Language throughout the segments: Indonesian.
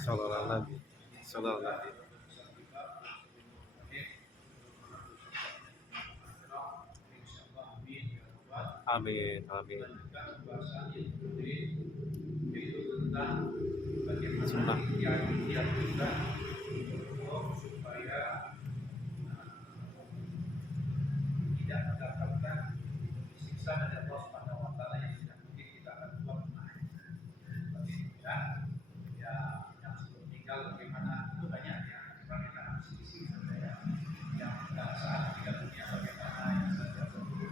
Sallallahu Nabi. Sallallahu Nabi. Amin. Amin. Tentang bagaimana Sunnah. ikhtiar kita supaya tidak mendapatkan siksa dari Allah Subhanahu wa taala yang tidak mungkin kita akan buat tapi ya yang sebelum meninggal bagaimana itu banyak ya bagaimana sisi saya yang saat kita dunia bagaimana yang saja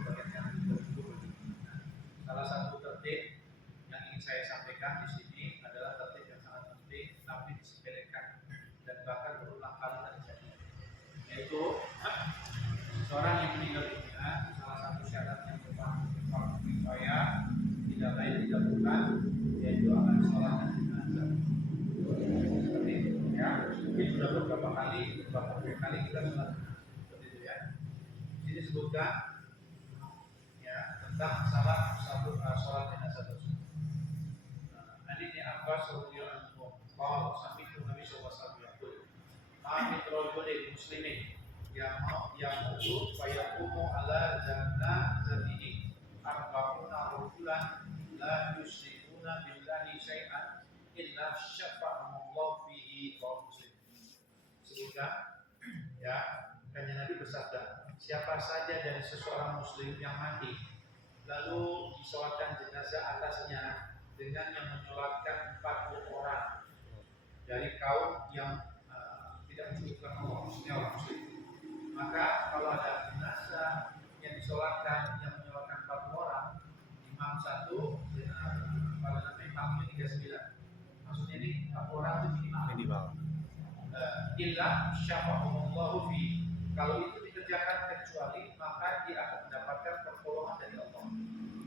bagaimana salah satu tertib yang ingin saya sampaikan di sini adalah tertib yang sangat penting tapi disepelekan dan bahkan berulang kali terjadi, yaitu seorang yang meninggal dunia salah satu syarat yang fardu kifayah tidak lain tidak bukan yaitu akan sholatkan jenazah. Seperti itu ya, mungkin sudah beberapa kali kita sholat seperti itu ya. Ini disebutkan ya tentang masalah sholat jenazah tersebut. Ini Abbas radhiyallahu anhu qala sami'tu Nabi sallallahu alaihi wasallam Amin rajulin muslimin yamutu wa yaqumu ala jannatihi arba'una rajulan la yusyrikuna billahi syai'an illa syafa'ahumullahu fihi wa muslim. Sebutkan ya, kanjeng Nabi bersabda, siapa saja dari seseorang muslim yang mati lalu disolatkan jenazah atasnya dengan yang menyolatkan 40 orang dari kaum yang tidak menyebutkan Allah, maksudnya orang muslim. Maka kalau ada jenazah yang disolatkan yang menyolatkan 40 orang, imam satu pada namanya imamnya 39. Maksudnya ini 40 orang itu minimal. Illa syafa'ahumullahu fi. Kalau itu dikerjakan kecuali maka dia akan mendapatkan pertolongan dari Allah.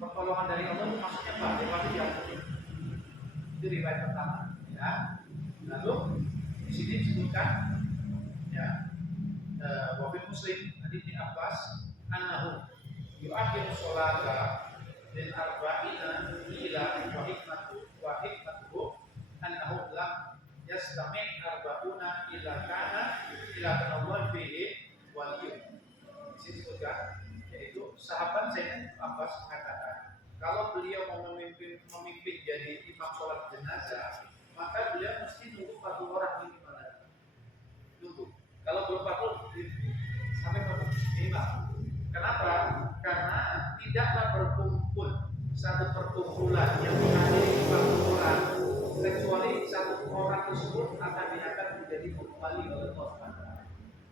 Pertolongan dari Allah itu maksudnya apa? Dia diampuni. Itu riwayat pertama, ya. Lalu di sini disebutkan, ya, wafil Muslim hadits Ibnu Abbas annahu yu'akhiru sholata lil arba'ina ila wa hikmatuhu annahu lam yastami' arba'una ila kana Allah fihi waliyun. Di sini disebutkan yaitu sahabat Sayyidina Abbas mengatakan kalau beliau mau memimpin jadi imam sholat jenazah maka beliau mesti nunggu 40 orang minimal. Nunggu. Kalau belum 40 sampai 40 minimal. Kenapa? Karena tidaklah berkumpul satu perkumpulan yang menghadiri 40 orang kecuali satu orang tersebut akan diangkat menjadi wali oleh Allah.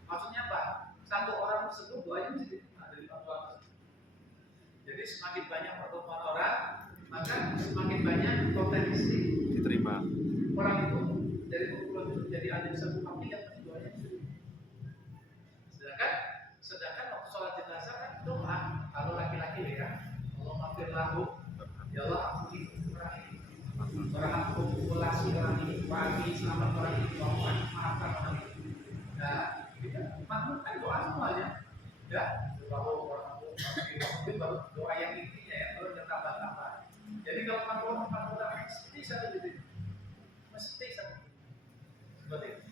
Maksudnya apa? Satu orang tersebut doanya mesti diterima dari 40 orang. Jadi semakin banyak pertemuan orang, maka semakin banyak potensi Diterima. orang itu dari kumpulan itu jadi ada satu kami yang doanya diterima. Sedangkan waktu sholat jenazah kan doa. Kalau laki-laki ya, Allah maafir lahu, ya Allah ampuni orang ini. Orang aku populasi orang ini, pagi selamat orang ini, maafkan orang ini. Nah, kita makmurkan doa semuanya. Ya, bahwa orang itu baru doa yang intinya ya, baru ditambah-tambah. Jadi kalau 40 orang mesti satu titik, mesti satu seperti itu.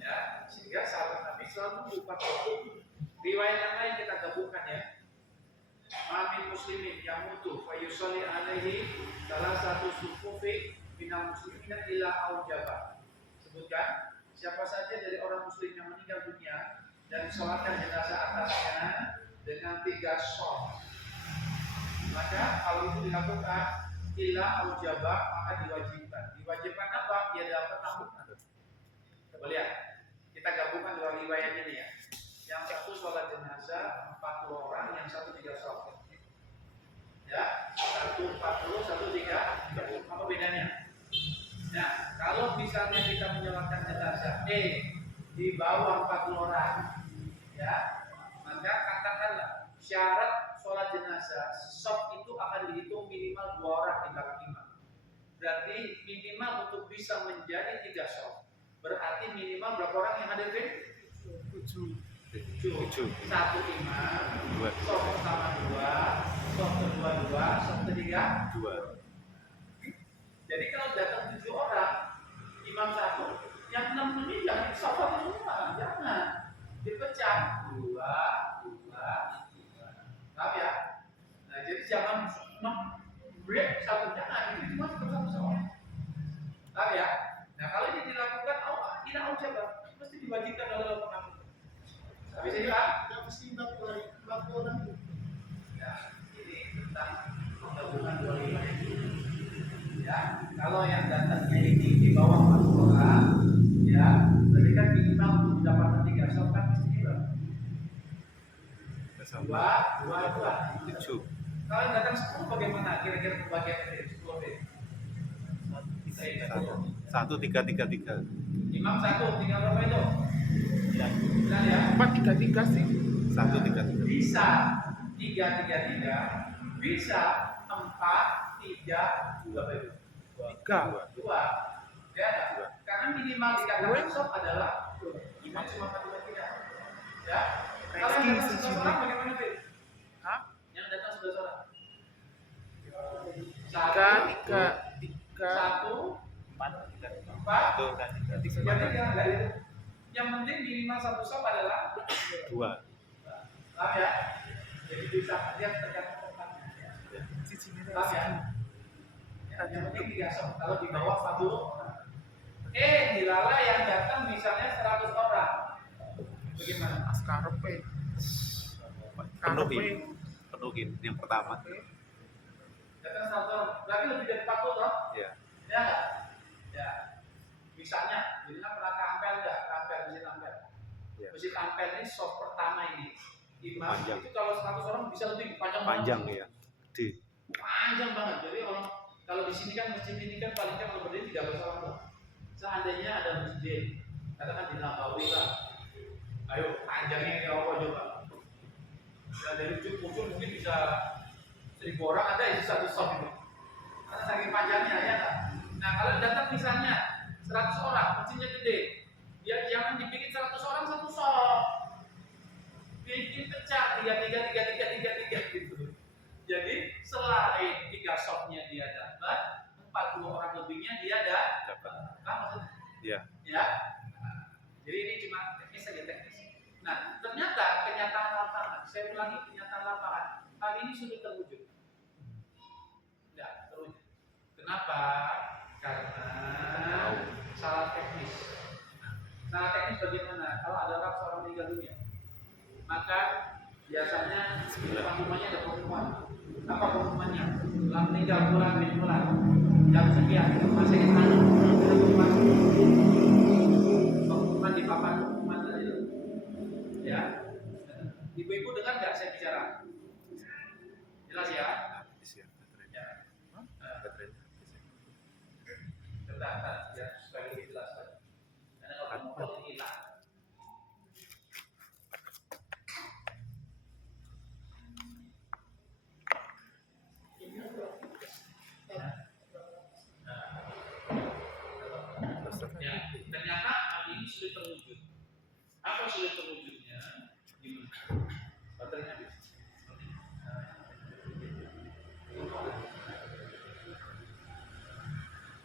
Ya, sehingga sahabat Nabi selalu lupa. Riwayat yang lain kita gabungkan ya. Amin muslimin yang mutu fa yusalli alaihi salah satu sufufi minal muslimina ila aujaba. Sebutkan siapa saja dari orang muslim yang meninggal dunia dan disolatkan jenazah atasnya dengan 3 shot, maka kalau itu dilakukan ila aujaba maka diwajibkan apa? Dia dapat ampunan. Coba lihat, kita gabungkan dua riwayat ini ya. Yang satu sholat jenazah 40 orang, yang satu 3 sholat. Ya, satu 40, satu 3. Apa bedanya? Nah, kalau misalnya kita menyolatkan jenazah di bawah 40 orang, ya, maka katakanlah syarat sholat jenazah sholat itu akan dihitung minimal 2 orang di belakang imam. Berarti minimal untuk bisa menjadi 3 sholat. Berarti minimal berapa orang yang hadir? 7. Satu imam, sholat pertama 2, sholat kedua 2, sholat ketiga 2. Jadi kalau datang 7 orang, imam 1, pecah dua. Paham ya? Nah, jadi jangan break satu, jangan, ini cuma satu soal. Paham ya? Nah, kalau ini dilakukan, tidak coba, mesti diwajibkan oleh pengambil. Bisa juga? Yang mesti laporan. Ya, ini tentang penggabungan 25 ini. Ya, kalau yang datangnya ini di bawah 4 orang, ya, berarti kan minimal untuk mendapatkan 3 shot kan mesti berapa? Dua. 7. Kalau yang datang 10 bagaimana? Kira-kira pembagian dari 10 deh. Bisa ya, 1 3 3 3. Imam 1, tinggal berapa itu? 9 ya? 4-3-3 sih. 1 3 3. Bisa 3-3-3, bisa 4-3-2 itu. 3. 2. Ya enggak? Karena minimal dikatakan shot adalah Imam cuma 4-3-3. Ya. Kalau yang datang 11 orang bagaimana, Fit? Hah? Yang datang 11 orang. 3-3-3. 4, 3-3. Yang penting minimal 1 shot adalah 2. paham ya? Jadi bisa lihat tergantung tempatnya ya. Paham ya? Yang penting 3 shot. Kalau di bawah 1 orang. Dilala yang datang misalnya 100 orang. Bagaimana? Karepe. Penuhin yang pertama. Datang 100 orang. Berarti lebih dari 40 toh? Ya. Ya enggak? Ya. Misalnya, ini kan pernah tampil enggak? Mesin tampil. Ya. Mesin tampil ini shot pertama ini. Imam Panjang. itu kalau 100 orang bisa lebih panjang Panjang ya. Gede. Panjang banget. Jadi kalau di sini kan masjid ini kan paling kan kalau berdiri 13 orang loh. Seandainya ada masjid, katakan di Nabawi lah. Ayo panjangnya ini apa coba? Ya, dari ujung ke ujung mungkin bisa 1000 orang ada itu satu shot itu. Karena saking panjangnya ya kan. Nah kalau datang misalnya 100 orang, masjidnya gede. Ya jangan dibikin 100 orang satu shot. Bikin pecah 3 gitu. Jadi selain 3 shotnya dia dapat, 40 orang lebihnya dia dapat. Kan maksudnya? Ya. Ya. Jadi ini cuma teknis saja teknis. Nah, ternyata kenyataan lapangan, saya ulangi kenyataan lapangan, hal ini sudah terwujud. Ya, terwujud. Kenapa? Karena salah teknis. Salah teknis bagaimana? Kalau ada orang seorang meninggal dunia, maka biasanya pengumumannya ada pengumuman. Apa pengumumannya? Telah meninggal bulan bin bulan jam sekian masih anu pengumuman di papan pengumuman tadi. Ya, ibu-ibu dengar nggak saya bicara? Jelas ya? Habis ya. Ya. Baterai. Bentar, ya supaya lebih jelas lagi. Karena kalau mau ini hilang. Ya, ternyata hal ini sulit terwujud. Apa sulit terwujudnya? Gimana? Baterainya habis.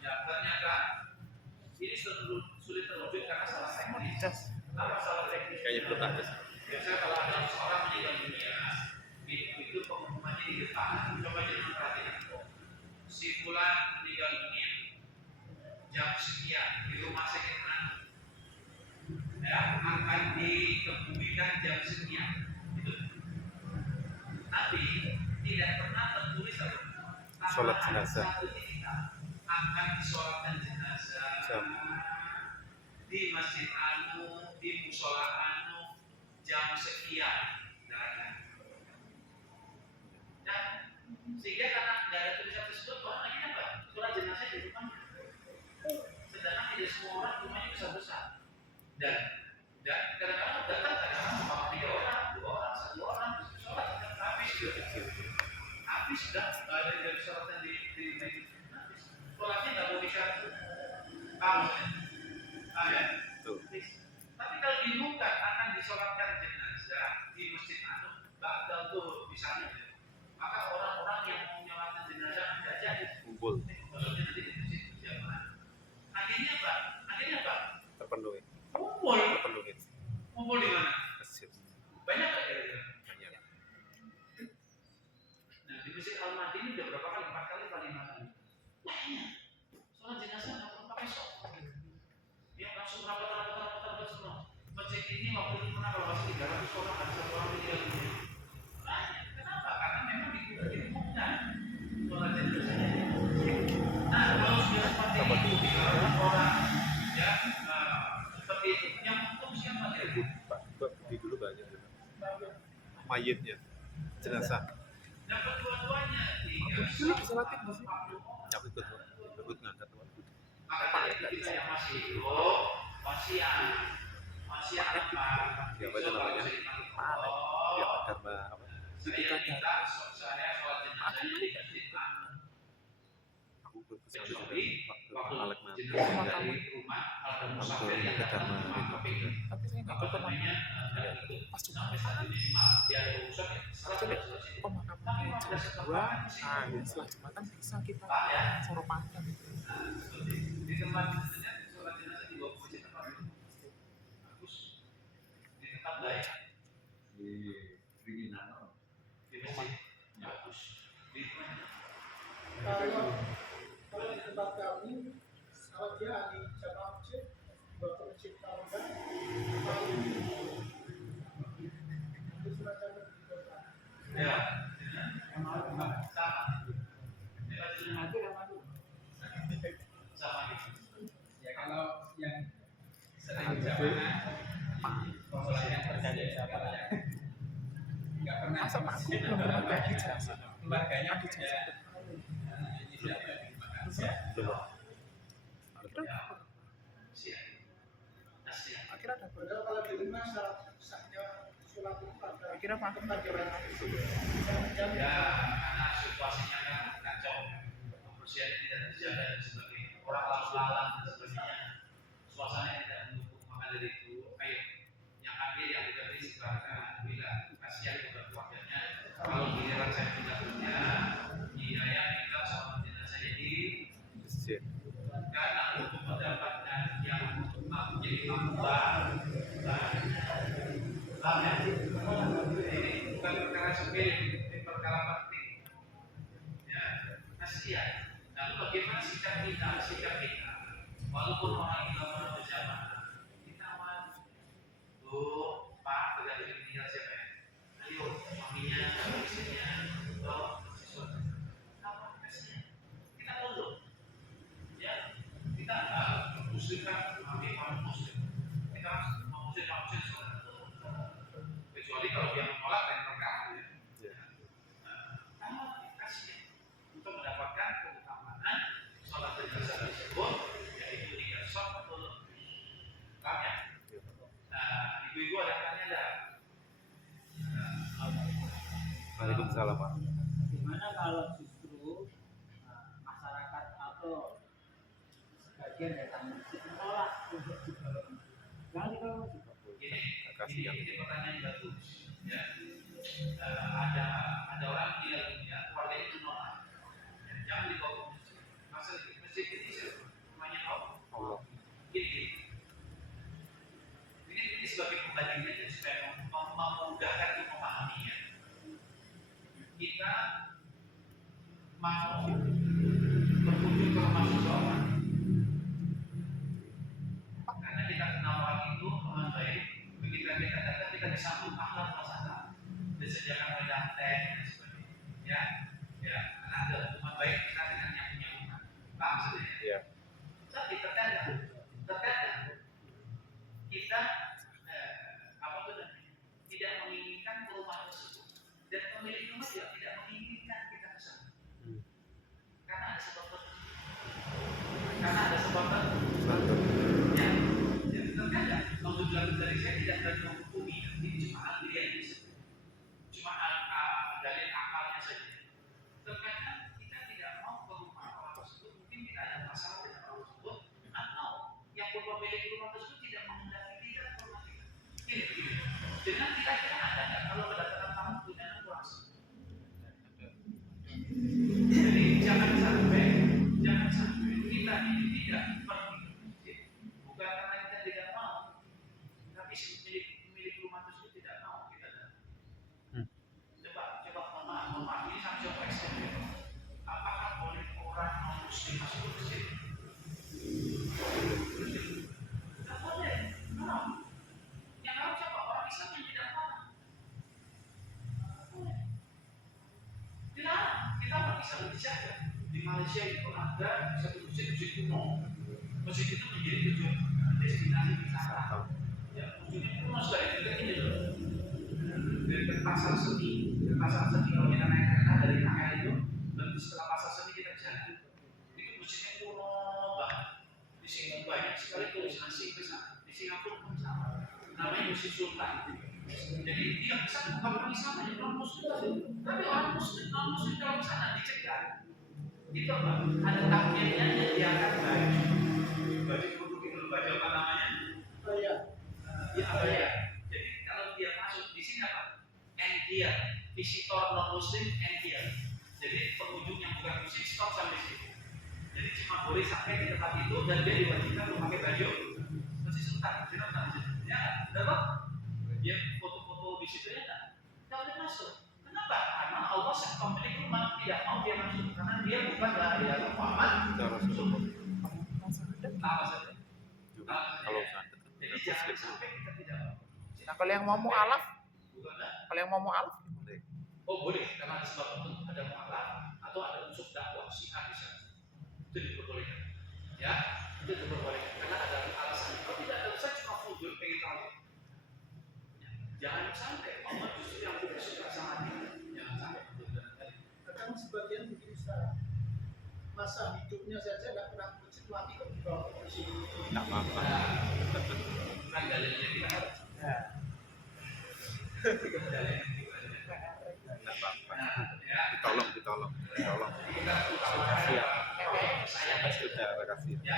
Ya, ternyata ini sulit terwujud karena salah teknis. Apa salah teknis? Kayaknya belum ada. Biasanya kalau ada seorang meninggal dunia, itu pengumumannya di depan. Coba jangan perhatikan. Si fulan meninggal dunia jam sekian di rumah sakit mana? Ya, akan dikebumikan jam sekian. Itu. Tapi tidak pernah tertulis apa? Sholat jenazah. Satu kita akan disolatkan jenazah Jam. di masjid anu, di musola anu jam sekian. Dan sehingga karena tidak ada tulisan tersebut, orang akhirnya apa? Sholat jenazah di rumah. Sedangkan tidak semua orang rumahnya besar-besar. Dan kadang-kadang datang kadang-kadang 3 orang, 2 orang, 1 orang sholat habis sudah nggak ada yang sholat di habis. Sholatnya nggak boleh syarat. Paham ya? Tuh. Tapi kalau diumumkan akan disolatkan jenazah di masjid anu, bakal tuh misalnya, maka orang-orang yang mau menyolatkan jenazah tidak jadi. Kumpul. Maksudnya nanti di masjid berjamaah. Akhirnya apa? Terpenuhi. Kumpul. Terpenuhi. Kumpul di mana? Masjid. sah. Dapat dua-duanya. Aku lagi salatin di sini. Aku ikut ngangkat waktu. Maka kita yang masih hidup, masih apa? Siapa itu namanya? Ya, Dharma apa? Saya sholat jenazahnya di masjid Amin. Aku ikut kesana juga Kecuali waktu Alek mati. jenazah dari rumah ada Waktu musafir yang ke Dharma datang ke itu juga. Tapi saya nggak tahu namanya pas cuma sampai saat ini dia ada urusan ya. pemakamannya jam 2. Nah, ya, setelah Jumatan bisa kita sarapan gitu. Di tempat jenazah sholat jenazah di bawah masjid apa? Bagus. Di tempat lain Di Ringinano. di masjid bagus. Di Kalau di tempat kami, kalau dia ahli jamaah masjid, buat masjid tahunan, itu semacam begitu. ya sama. Sama Ya kalau yang sering jamaah, sholatnya terjadi siapa ya? Nggak pernah. Masa Pak aku belum pernah kayak hijrah sih. Keluarganya Aku beda. jasa. Ini siapa di Makassar? Belum. Akhirnya ada Padahal kalau di rumah sahnya sholat itu ada akhirnya Pak aku nggak kira ya karena situasinya kan kacau, kebersihan tidak terjaga dan sebagainya, orang lalu-lalang dan sebagainya, suasana tidak mendukung. Maka dari itu ayo yang ambil yang tidak disebabkan alhamdulillah, kasihan kepada keluarganya. Kalau giliran saya tidak punya iya ya kita sama jenazah jadi Masjid. karena untuk mendapatkan yang menjadi makbar ini bukan perkara sepele, ini perkara penting. Ya, kasihan. Lalu bagaimana sikap kita? Walaupun orang kita mau berjamaah, kita mau, Pak, tergantung meninggal siapa ya? Ayo, suaminya, istrinya, sesuatu. Apa kasihan? Kita tunduk. Ya, kita muslimkan orang muslim. Kita muslim kecuali kalau dia menolak dan perkara ya. Kasih untuk mendapatkan keutamaan sholat jenazah tersebut yaitu 3 shot atau lebih. Paham ya? Ibu-ibu ada tanya enggak? Waalaikumsalam, Pak. Gimana kalau justru masyarakat atau sebagian dari manusia menolak untuk dibawa? Jangan dibawa juga. Ini pertanyaan yang bagus. Ya. Ada orang meninggal dunia, keluarga itu menolak. Ya, jangan dibawa ke masjid. Masjid ini siapa? Rumahnya Allah. Ini sebagai pembandingnya supaya memudahkan untuk memahaminya. Kita mau berkunjung ke rumah seseorang karena kita kenal orang itu dengan baik. Begitu kita datang kita disambut akhlak masalah, disediakan wadah teh dan sebagainya. Ya, karena ada hubungan baik kita dengan yang punya rumah. Paham maksudnya? Iya. Tapi terkadang kita tidak menginginkan ke rumah tersebut dan pemilik rumah juga tidak menginginkan kita ke sana. Karena ada sebab tertentu. Ya, terkadang menurut dari saya tidak berani menghukumi. Ini cuma alfiah yang bisa. Cuma dalil akalnya saja. Terkadang kita tidak mau ke rumah orang tersebut, mungkin kita ada masalah dengan orang tersebut, atau yang pemilik rumah tersebut tidak menghendaki kita ke rumah kita. Ini. Dengan kira-kira ada nggak kalau kedatangan tamu dengan puasa? Jadi jangan sampai kita ini tidak pergi ke masjid, bukan karena kita tidak mau, tapi pemilik rumah tersebut tidak mau kita datang. Coba memahami ini sampai coba eksperimen. Apakah boleh orang non muslim masuk ke masjid? Tidak boleh. Kenapa? Yang harus siapa? Orang Islam yang tidak paham. Tidak. Kita bisa berbicara. Di Malaysia itu ada satu masjid kuno. Masjid itu menjadi tujuan destinasi wisata. Ya, masjidnya kuno sekali. Kita ini loh. Dari pasar seni. pasar seni kalau kita naik kereta dari KL itu, lalu setelah pasar seni kita jalan. Itu musiknya kuno banget. Di sini banyak sekali tulisan asing ke sana. Di Singapura pun sama. Namanya musik sultan. Jadi dia bisa bukan orang Islam aja, orang Muslim. Tapi orang Muslim, non Muslim kalau ke sana dicegah. Itu apa? Ada takdirnya yang diangkat baju. Baju kudu itu baju apa namanya? Oh iya. Ya apa ya? Jadi kalau dia masuk di sini apa? And here, visitor non Muslim and here. Jadi pengunjung yang bukan Muslim stop sampai situ. Jadi cuma boleh sampai di tempat itu dan dia diwajibkan untuk pakai baju musik sultan. Ya, benar? Dia foto-foto di situ ya nggak boleh masuk. Kenapa? Karena Allah sang pemilik rumah tidak mau dia masuk karena dia bukan dari Muhammad. Apa saja? Kalau santet Jadi jangan sampai kita tidak mau. Nah, kalau yang mau mu'alaf, Bukan kalau yang mau mu'alaf, oh boleh karena ada sebab tertentu ada mualaf atau ada unsur dakwah syiah di sana. Itu diperbolehkan. Ya, itu diperbolehkan karena ada alasan. Kalau tidak ada saya cuma fudul pengen tahu. Jangan sampai Allah justru yang tidak suka sama dia. Jangan sampai betul. Kadang sebagian begini sekarang. Masa hidupnya saja nggak pernah masjid mati kok dibawa ke masjid. nggak apa-apa. Kan dalilnya kita harus. Nggak apa-apa. Ya. Ditolong. Kita Siap. saya Sudah, makasih. ya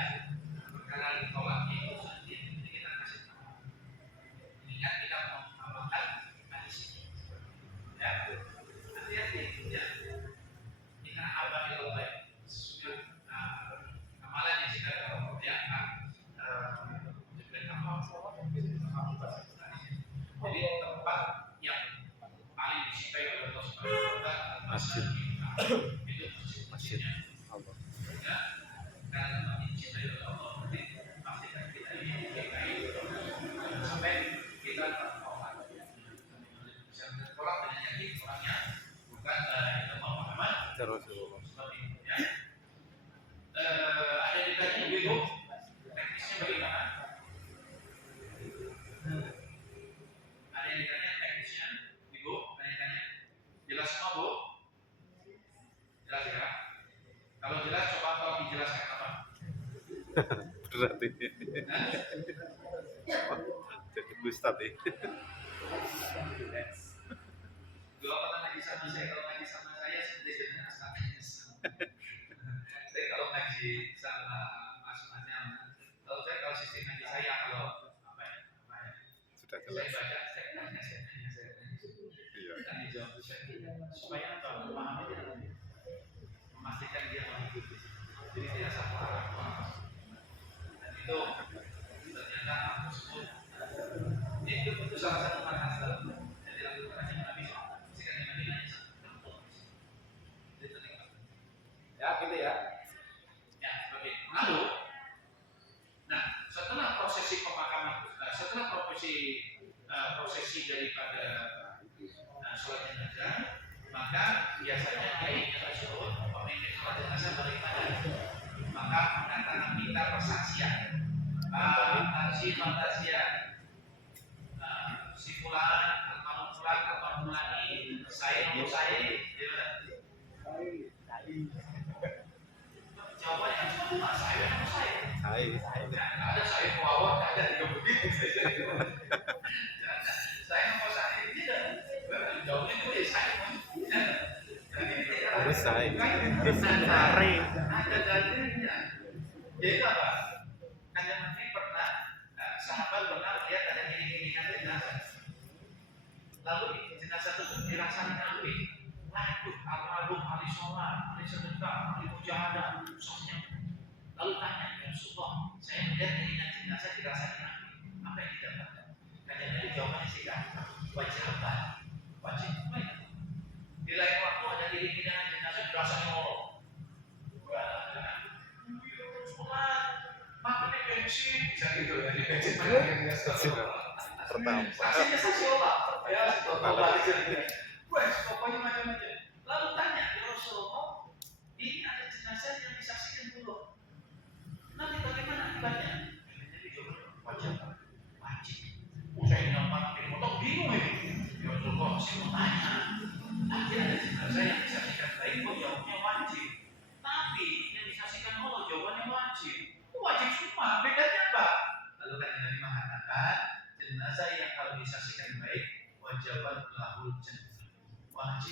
karena ditolak itu sedih jadi kita kasih tahu. Ingat kita mau amalkan hadis ini. Ya, hati-hati ya. Ingat apa yang baik. Sudah amalan yang kita kerjakan. Jadi tempat yang paling dicintai oleh Allah Subhanahu wa Ta'ala Masjid. itu Masjid. masjidnya. Allah. Ya, karena tempat dicintai oleh Allah berarti pastikan kita ini dicintai sampai kita tertolak. Bisa tertolak dengan yakin orangnya bukan kita mau Muhammad Terus. seperti itu ya. Ada yang ditanya Bu, teknisnya bagaimana? Ada yang ditanya teknisnya, Ibu, ada yang tanya. Jelas semua Bu? Jelas ya? Kalau jelas coba tolong dijelaskan apa? Berat ini. Jadi Ustadz ini. Dua pernah ngaji sama saya, kalau ngaji sama saya seperti dengan Astagfirullahaladzim. Saya kalau ngaji sama mas-masnya, kalau sistem ngaji saya kalau apa ya? Sudah Saya jelas. baca, saya tanya. Iya. Dan dijawab supaya apa? Memahami dia nanti. Memastikan dia mengikuti. Jadi tidak satu arah. Dan itu ternyata tersebut. Itu salah satu manhaj yang dilakukan oleh Nabi. Jika Nabi nanya satu, ya gitu ya. Ya seperti itu. Lalu, nah setelah prosesi pemakaman, setelah prosesi daripada sholat jenazah, maka biasanya kiainya tersebut pemimpin sholat jenazah beribadah, maka mendatangkan minta persaksian, fantasian, si fulan, almarhum fulan, almarhum fulani, saya untuk saya, gimana? Jawabannya cuma dua, saya atau saya. Nggak ada saya pawat, nggak ada tiga begitu. Saya mau saya tidak. Jawabnya itu ya saya. Harus saya. Sari. Ada dalilnya. Jadi apa? Kanjeng Nabi pernah, sahabat pernah lihat ada iring-iringan jenazah. Lalu jenazah itu dirasakan apa? Waduh, almarhum ahli sholat, ahli sedekah, ahli mujahadah, sosnya. Lalu tanya, ya Rasulullah, saya melihat iringan jenazah dirasakan apa yang didapatkan? Kanjeng Nabi jawabannya sih wajib apa? Wajib apa ya? Di lain waktu ada iring-iringan jenazah dirasakan Allah. Makanya bensin bisa gitu ya, di bensin Pertama. saksinya saksi Allah, ya Allah pokoknya macam-macam. Lalu tanya ya Rasulullah, ini ada jenazah yang disaksikan dulu. Nanti bagaimana akibatnya? Jadi wajib. Saya nyaman di motor bingung ini. Ya Rasulullah, saya mau tanya.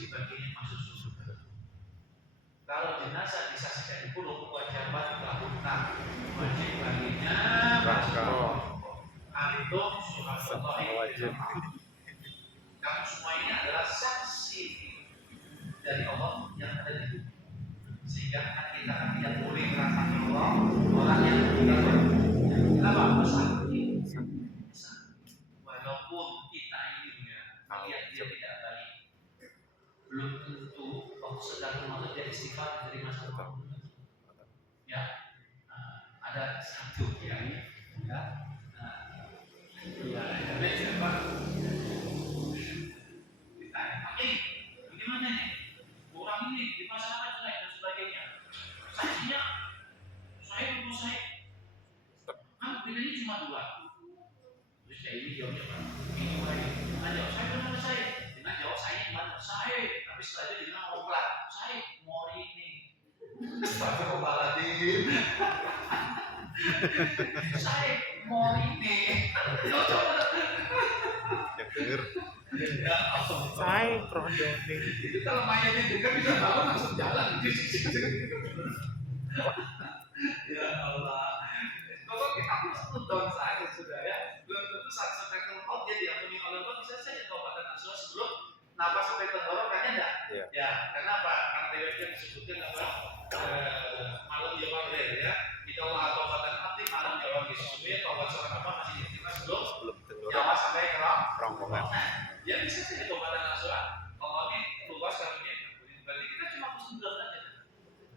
dibaginya masuk surga. Kalau jenazah disaksikan di puluh kewajiban lahutna, wajib baginya masuk neraka. Antum wajib. kamu semua ini adalah saksi dari Allah yang ada di bumi. Sehingga kita tidak boleh merahmati Allah orang yang tidak kenapa? Besar. Walaupun kita ini melihat dia tidak baik, belum tentu waktu sedang masuk jadi sifat dari masa lalu. Ya, ada satu ya. Ya, siapa? Ditanya, bagaimana nih? Orang ini di masyarakat jelek dan sebagainya. Saksinya, saya belum saya. Kan bedanya cuma dua. Terus saya ini jawabnya apa? Ini baik. Dengan jawab saya benar saya. Dengan jawab saya gimana? Saya. Tapi setelah itu dengan ngomong pelan. Saya mau ini. Astagfirullahaladzim. Saya mau ini. Yang denger Ya Allah. Saya krondone. Itu kalau mayatnya dengar bisa bangun langsung jalan. Ya Allah. Kalau kita husnudon saja sudah ya, belum tentu saat sakaratul maut dia diampuni oleh Allah bisa saja taubatan nasuha sebelum nafas sampai tenggorokannya enggak? Iya. Ya, karena apa? Karena riwayatnya disebutkan apa? Malam jawab ya. Kita Allah taubatan hati malam jawab sebenarnya taubat seorang apa masih diterima sebelum belum nyawa sampai ke rongkongan. Ya bisa saja taubatan nasuha. Allah ini luas karunia. Berarti kita cuma husnudon saja.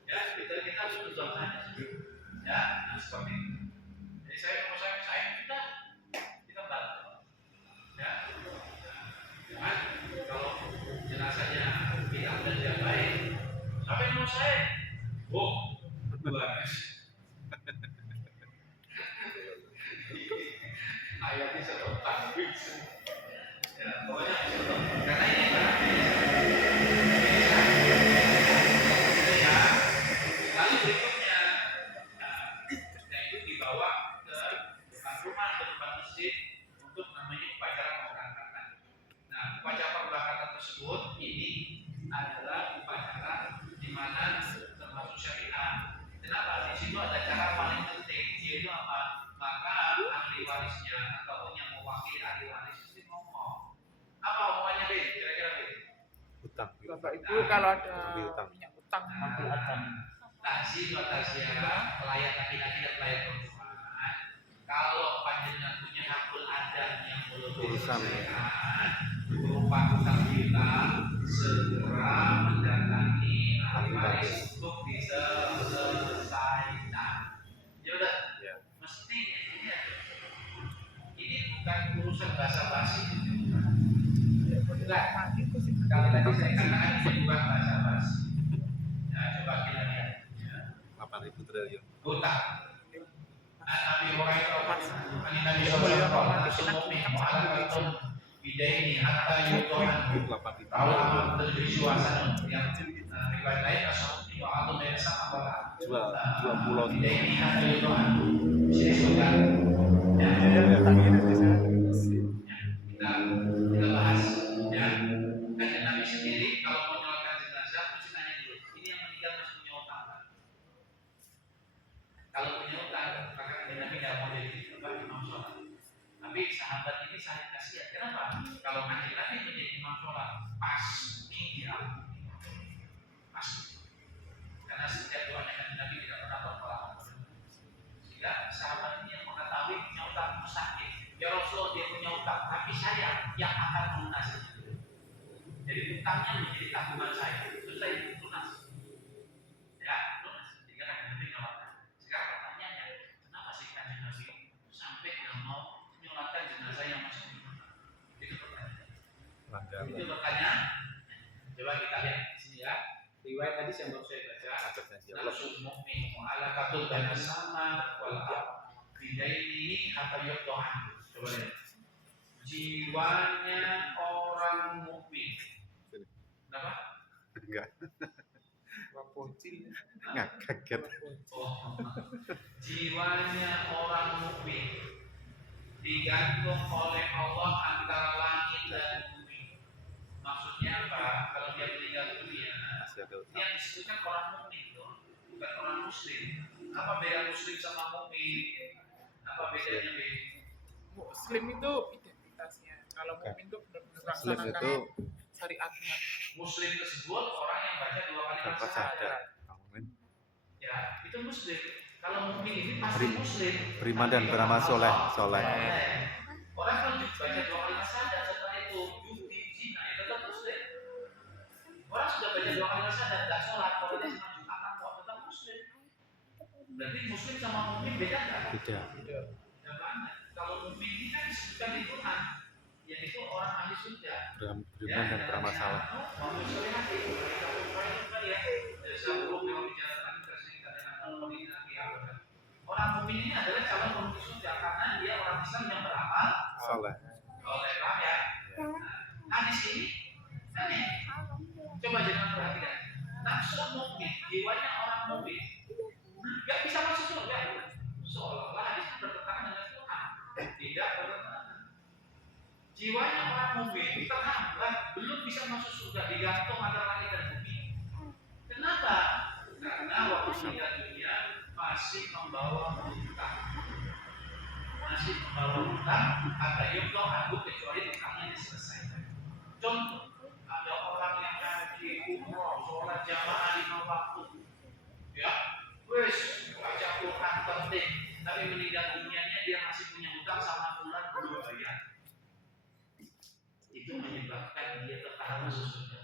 Ya, kita husnudon saja. Ya, nah seperti itu. Jadi saya kita bantu. Ya, jangan kalau jenazahnya bilang dan tidak baik, apa yang mau saya? Oh, bagus. Ayatnya seperti ya, pokoknya karena ini berarti ya. Lalu berikutnya, yaitu dibawa ke depan rumah atau depan masjid untuk namanya upacara pemberangkatan. Nah, upacara pemberangkatan tersebut ini adalah upacara di mana termasuk syariat. Kenapa? Di situ ada cara paling penting, yaitu apa? Maka ahli warisnya ataupun yang mewakili ahli waris mesti ngomong. Apa omongannya Ben? Kira-kira Ben? Utang. Bapak Ibu kalau ada Ambil utang. punya utang ambil utang. Takzim atau taziarah pelayan laki-laki dan pelayan perempuan. Kalau panjenengan punya hakul adat yang belum Urusan. diselesaikan berupa utang piutang, segera mendatangi ahli waris untuk diselesaikan. Ya udah, Ya. mesti ini bukan urusan basa-basi. Enggak. Mati kok sih. Sekali lagi saya katakan ini bukan basa-basi. Ya, coba kita lihat. 8.000 triliun. Utang. Nabi Hurairah Nabi Beliau Sallallahu memastikan Alaihi kita Wasallam bidaini hatta yutohan. 8.000. Kalau amal terjadi suasana yang riwayat lain Rasul wa Allah dan sama Jual pulau. bidaini hatta yutohan. Sini sudah. Ya, Utangnya nanti saya. kita bahas ya. Dan Nabi sendiri kalau mau menyolatkan jenazah mesti tanya dulu. Ini yang meninggal masih punya utang kan? Kalau punya utang, maka Nabi tidak mau jadi imam sholat. Tapi sahabat ini sangat kasihan. Kenapa? Kalau Nabi menjadi imam sholat, pasti diampuni. Pasti. Karena setiap doanya Nabi tidak pernah berkelapan. Sehingga sahabat ini yang mengetahui punya utang itu sakit. Ya Rasulullah dia punya utang, tapi saya yang akan melunasi. Jadi utangnya menjadi tanggungan saya. Terus saya lunas. Ya, lunas. Jika Nabi nyolatkan. Sekarang pertanyaannya, kenapa sih kanjeng Nabi sampai tidak mau menyolatkan jenazah yang masih hidup? Itu pertanyaan. Langganan. Itu pertanyaan. Coba kita lihat di sini ya. Riwayat tadi yang baru saya baca. Adatnya siapa? Nafsul mu'min mu'alakatul dan sama wal bidaini hatta yuqdo'an. Coba lihat. Jiwanya orang mukmin. Kenapa? Enggak. Bocil. Nggak kaget. Oh. Jiwanya orang mukmin digantung oleh Allah antara langit dan bumi. Maksudnya apa? Kalau dia meninggal dunia, Masih ada utang. yang disebutkan orang mukmin itu bukan orang muslim. Apa beda muslim sama mukmin? Apa bedanya? Muslim itu identitasnya. Kalau mukmin itu benar-benar Muslim itu melaksanakan syariatnya. Muslim tersebut orang yang baca 2 kali tanpa syahadat. sadar. Amin. Ya, itu muslim. Kalau mukmin ini pasti muslim. Beriman dan beramal soleh. Orang kalau baca 2 kali syahadat setelah itu judi, zina, itu tetap muslim. Orang sudah baca 2 kali syahadat, nggak sholat, kalau dia cuma jumatan kok tetap muslim. Berarti muslim sama mukmin beda nggak? Beda. Ya banget. Kalau mukmin ini kan disebutkan di Quran, yaitu orang ahli surga. Beriman dan beramal soleh. Orang mukmin ini adalah calon penghuni surga karena dia orang Islam yang beramal Soleh. soleh, paham ya? Hadis ini, coba jangan perhatikan. Nafsu mukmin, jiwanya orang mukmin, nggak bisa masuk surga. Seolah-olah hadis itu bertentangan dengan Quran. Tidak bertentangan. Jiwanya orang mukmin terhambat, belum bisa masuk surga, digantung antara langit dan bumi. Kenapa? Karena waktu meninggal dunia masih membawa hutang. Masih membawa hutang, kata Yudho Abu kecuali hutangnya diselesaikan. Contoh, ada orang yang haji, umroh, sholat jamaah 5 waktu. Ya, wes baca Quran penting, tapi meninggal dunianya dia masih punya hutang sama bulan belum bayar. Itu menyebabkan dia tertahan masuk surga.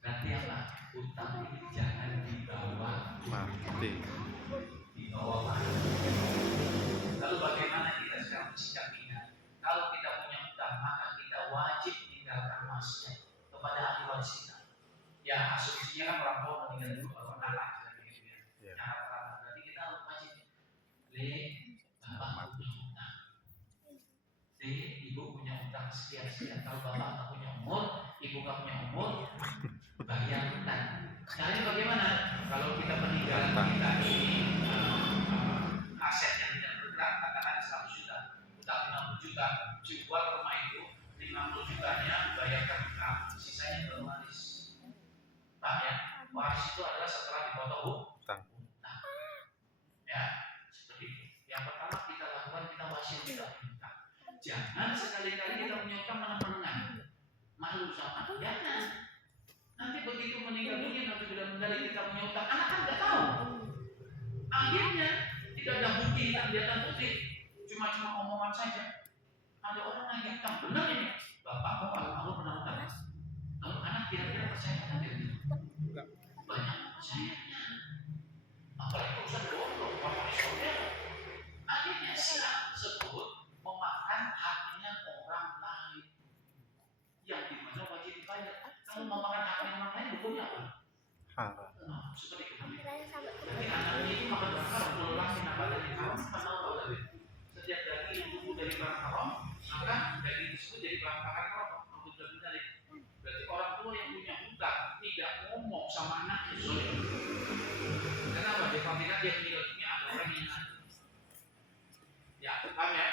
Berarti apa? Hutang ini jangan dibawa Mati. Lalu bagaimana kita sekarang menyikapinya? Kalau kita punya hutang, maka kita wajib meninggalkan wasnya kepada ahli waris kita. Ya, asumsinya kan orang tua meninggal dulu kalau anak gitu ya. Ya. Berarti kita harus wajib. Bapak punya hutang. Ibu punya hutang sekian. Kalau bapak nggak punya umur, ibu nggak punya umur, bayar hutang. Caranya bagaimana? Kalau kita meninggal, kita ini aset yang tidak bergerak, katakan 100 juta, hutang 50 juta, jual rumah itu 50 jutanya bayarkan hutang, sisanya ke waris. Paham ya? Waris itu adalah setelah dipotong Hutang. Ya, seperti itu. Yang pertama kita lakukan, kita wasiat kita hutang. Jangan sekali-kali kita punya hutang menang-menangan, malu sama jangan. Nanti begitu meninggal dunia, nanti sudah meninggal kita punya hutang, anak kan nggak tahu. Akhirnya tidak ada bukti, tidak kelihatan bukti, cuma omongan saja. Ada orang yang hutang, benar ini, bapak mau pernah hutang. Lalu anak kira-kira percaya kan dia? Banyak percayanya. Apalagi urusan bodoh, orang Islam. Akhirnya siap sebut memakan haknya orang lain, yang dimana wajib dibayar. Kalau memakan haknya orang lain, hukumnya apa? Haram. Seperti itu. Jadi anak ini makan bakar, pulang nabatan yang haram, karena apa tadi? Setiap daging yang tumbuh dari barang haram, maka daging tersebut jadi bahan bakar haram. Berarti orang tua yang punya hutang tidak ngomong sama anaknya, sorry. Kenapa? Dia pamitan dia meninggal dunia, ada orang yang ya, paham ya?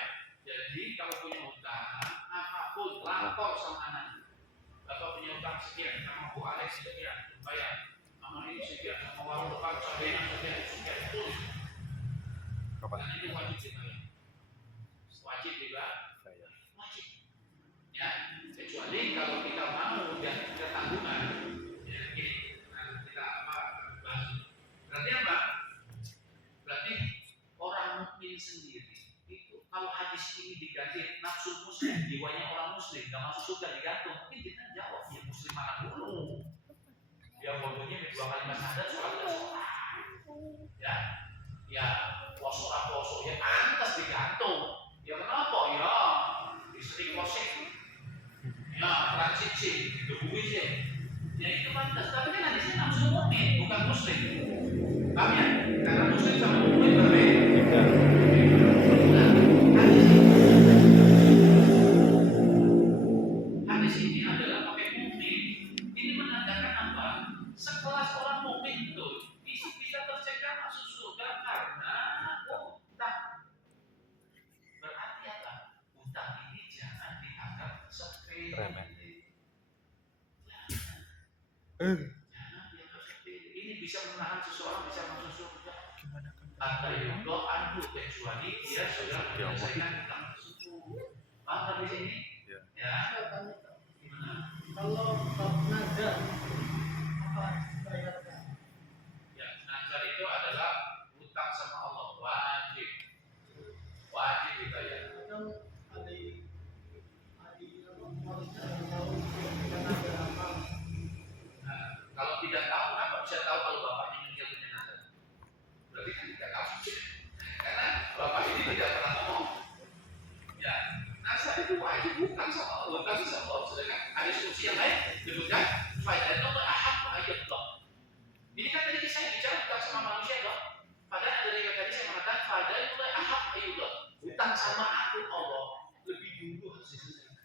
Jadi kalau punya hutang, apapun lapor sama anak. Bapak punya hutang sekian, sama Bu Alex sekian, bayar. Sama ini sekian, sama warung depan sekian, tulis. Kapan? Karena itu wajib dibayar. Wajib dibayar. Wajib. Ya, kecuali kalau kita mau dan kita tanggungan. Ya, gini. Nah, kita bahas. Berarti apa? Berarti orang mukmin sendiri itu kalau hadis ini diganti nafsu muslim, jiwanya orang muslim, gak masuk surga digantung, mungkin kita jawab ya muslim mana dulu? Ya bodohnya 2 kali syahadat ya poso ya pantas digantung. Ya kenapa ya? Istri kosek, ya transisi, digebuki sih. Ya itu pantas, tapi kan hadisnya nafsu mukmin, bukan muslim. Paham ya? Karena muslim sama mukmin berbeda. Hadis ini adalah pakai mukmin. Ini menandakan apa? Sekelas orang mukmin itu bisa tercegah masuk surga karena hutang. Berarti apa? Hutang ini jangan dianggap sepele. Jangan dianggap sepele. Ini bisa menahan seseorang bisa masuk surga. Gimana kan? Atau itu anhu kecuali dia sudah menyelesaikan hutang tersebut. Paham di sini? Ya. Ya. Saya tanya, Gimana? kalau bab nazar apa bayarkan? Ya, nazar itu adalah hutang sama Allah, wajib. Wajib dibayar. Kadang adik harusnya tahu yang ada apa. Nah, kalau tidak tahu, kenapa bisa tahu kalau bapaknya meninggal dunia nazar? Berarti kan tidak tahu. Karena bapak ini tidak pernah ngomong. Ya, nazar itu wajib hutang sama Allah, hutang sama Allah. Sedangkan ada instruksi yang lain disebutkan faedah itu ahad ayat Allah. Ini kan tadi saya bicara hutang sama manusia dong. Padahal dari yang tadi saya mengatakan faedah itu ahad ayat Allah. Hutang sama aku Allah lebih dulu harus diselesaikan.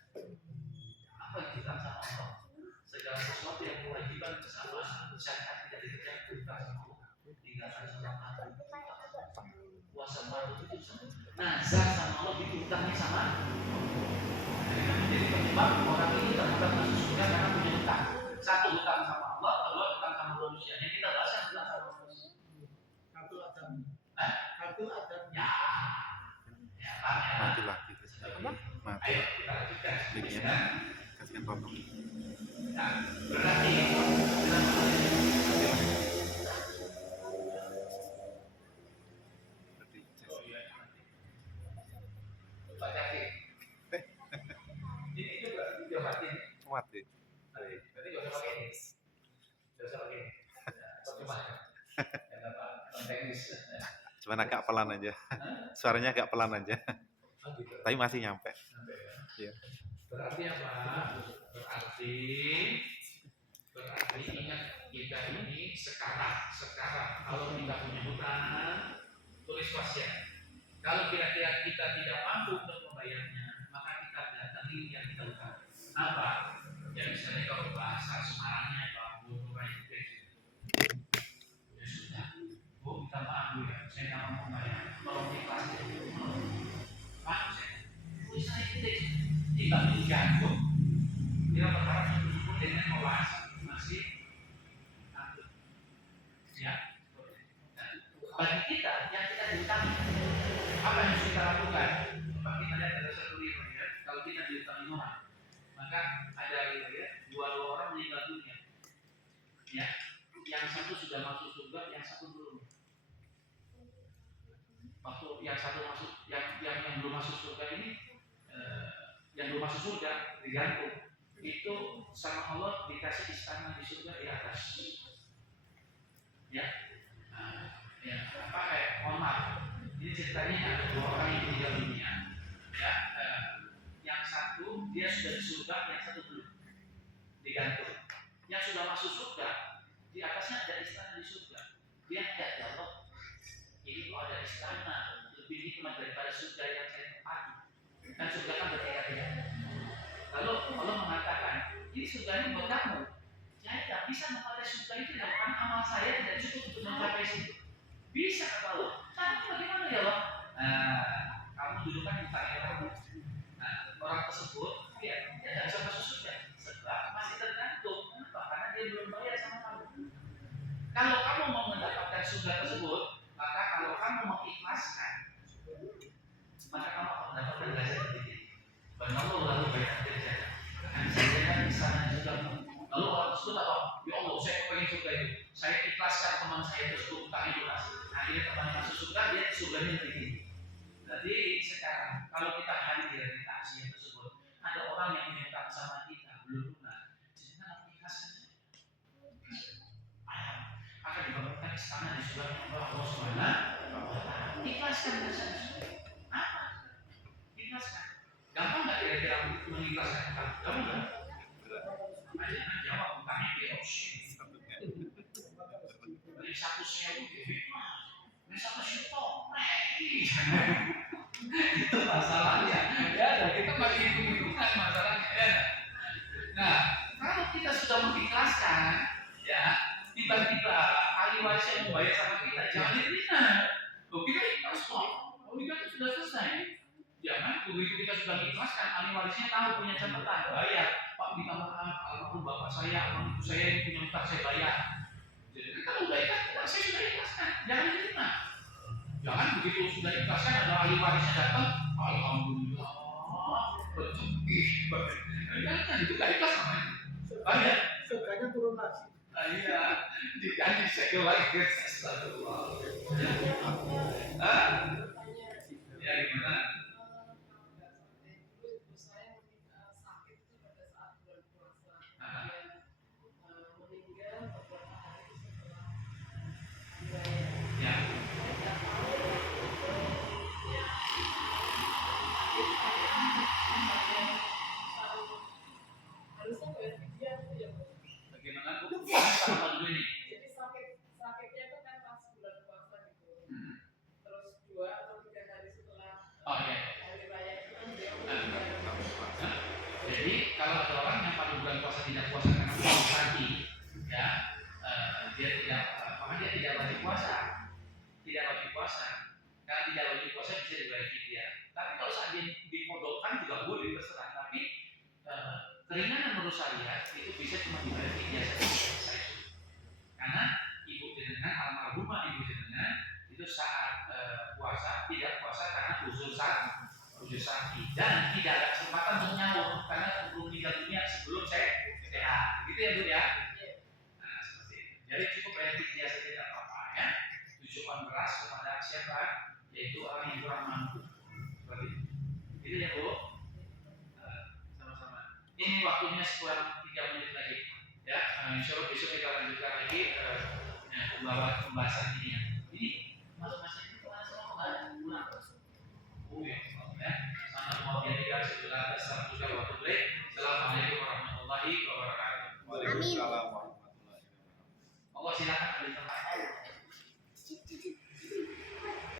Apa yang hutang sama Allah? Segala sesuatu yang kewajiban bersama syariat tidak dikerjakan hutang sama Allah. Tinggalkan sama aku. Puasa malam itu sama. Nazar sama Allah dihutangnya sama. Jadi penyebab orang ini terhadap masuk surga karena punya hutang. Satu hutang sama Allah, kedua hutang sama manusia. Yang kita bahas yang hutang sama manusia. Kartu adam. Hah? Kartu adam. Ya, ya, Pak, ya. Mati lagi. Mati. Ayo kita lanjutkan. Linknya kasihkan potong. Nah, berarti oh iya, Pak Jaki. Ini itu berarti dia mati. Mati. Berarti nggak usah pakai ini. Nggak usah pakai ini. Cuma kata Pak teknis. Cuman agak pelan aja. Suaranya agak pelan aja. Oh, gitu. Tapi masih nyampe. Sampai ya. Iya. Berarti apa? Berarti ingat kita ini sekarang kalau kita punya hutang tulis wasiat. Kalau kira-kira kita tidak mampu untuk membayarnya, maka kita datangi yang kita hutang. Apa? Ya misalnya kalau bahasa Semarangnya Pak Bu itu ya sudah. Bu minta maaf Bu ya, saya nggak mau membayar. Tolong ikhlas ya. Maaf saya. Tulisannya itu tidak digantung. Dia berharap syukur dengan mewas masih takut. Ya. Nah, bagi kita yang kita dihutangi, apa yang harus kita lakukan? Coba kita lihat ada satu riwayat. Kalau kita dihutangi orang, maka ada riwayat dua orang meninggal dunia. Ya, yang satu sudah masuk surga, yang satu belum. Waktu yang satu masuk, yang belum masuk surga ini, yang belum masuk surga digantung. Itu sama Allah dikasih istana di surga di atas. Ya, ya apa mohon maaf. Ini ceritanya ada dua orang yang meninggal dunia. Ya, yang satu dia sudah di surga, yang satu belum digantung. Yang sudah masuk surga di atasnya ada istana di surga. Dia tidak ya Allah. Ini kok ada istana lebih nikmat daripada surga yang saya tempati. Kan surga kan bertiga-tiga. Lalu Allah mengatakan, ini surga ini buat kamu. Saya tidak bisa memakai surga itu karena amal saya tidak cukup untuk mencapai situ. Bisa kata Allah. Tapi bagaimana ya Allah? Kamu dulu kan ditanya kamu. Nah, orang tersebut, dia tidak bisa masuk surga. Sebab masih tergantung. Kenapa? Karena dia belum bayar sama kamu. Kalau kamu mau mendapatkan surga tersebut, maka kalau kamu mengikhlaskan, maka kamu akan mendapatkan derajat tinggi. Lalu banyak terjadi. Saya kan di sana juga. Lalu orang tersebut apa? Ya Allah, saya pengen surga itu. Saya ikhlaskan teman saya tersebut tak ikhlas. Akhirnya teman masuk surga, dia surganya lebih tinggi. Jadi sekarang kalau kita hadir di takziah tersebut, ada orang yang minta sama kita belum lunas. Jadi kita ikhlaskan. Akan dibangunkan istana di surga Allah Subhanahu. Ikhlaskan dosa. Apa? Ikhlaskan. Gampang nggak kira-kira mengikhlaskan hutang? Gampang nggak? Makanya jawab hutangnya di opsi. Dari 100.000 dari 100 juta, itu masalahnya. Ya, kita masih hitung-hitungan masalahnya. Ya. Nah, kalau kita sudah mengikhlaskan, ya tiba-tiba ahli waris yang membayar sama kita, jangan diterima. Loh, kita ikhlas kok. Oh, kita sudah selesai. Jangan begitu kita sudah ikhlaskan, ahli warisnya tahu punya catatan, bayar. Pak minta maaf, almarhum bapak saya, almarhum ibu saya yang punya utang saya bayar. Jadi kalau udah ikhlas, saya sudah ikhlaskan, jangan diterima. Jangan begitu sudah ikhlaskan ada ahli warisnya datang, alhamdulillah, bercekih, jangan itu gak ikhlas namanya. Banyak. Surganya turun lagi. Iya, diganti segel lagi. Astagfirullah. Ya gimana? Ya. Bagaimana Bu? Sama dulu ini. Jadi sakitnya itu kan pas bulan puasa gitu. Terus 2 atau 3 hari setelah Oh iya. hari raya itu kan dia Nah, jadi kalau ada orang yang pada bulan puasa tidak puasa karena puasa pagi, ya, dia tidak wajib puasa, karena tidak wajib puasa bisa dibayar fidyah. Tapi kalau saat dia dipodokkan juga boleh terserah. Tapi keringanan menurut syariat itu bisa cuma dibayar fidyah saja. Karena ibu jenengan almarhumah ibu jenengan itu saat puasa tidak puasa karena uzur sakit dan tidak ada kesempatan untuk nyaur karena belum meninggal dunia sebelum saya sehat. Gitu ya Bu ya. Nah seperti itu. Jadi cukup bayar fidyah saja tidak apa-apa ya. Tujuan beras kepada siapa? Yaitu orang yang kurang mampu. Seperti itu. Gitu ya Bu. Sama-sama. Ini waktunya sekurang 3 menit lagi. Ya, insya Allah besok kita lanjutkan lagi pembahasan ini ya. Ini masing-masing itu semua kembali pulang. Oh ya, sama biar sebelah statusnya waktu break. Assalamualaikum warahmatullahi wabarakatuh. Waalaikumsalam warahmatullahi wabarakatuh. Allah silakan alih tempat.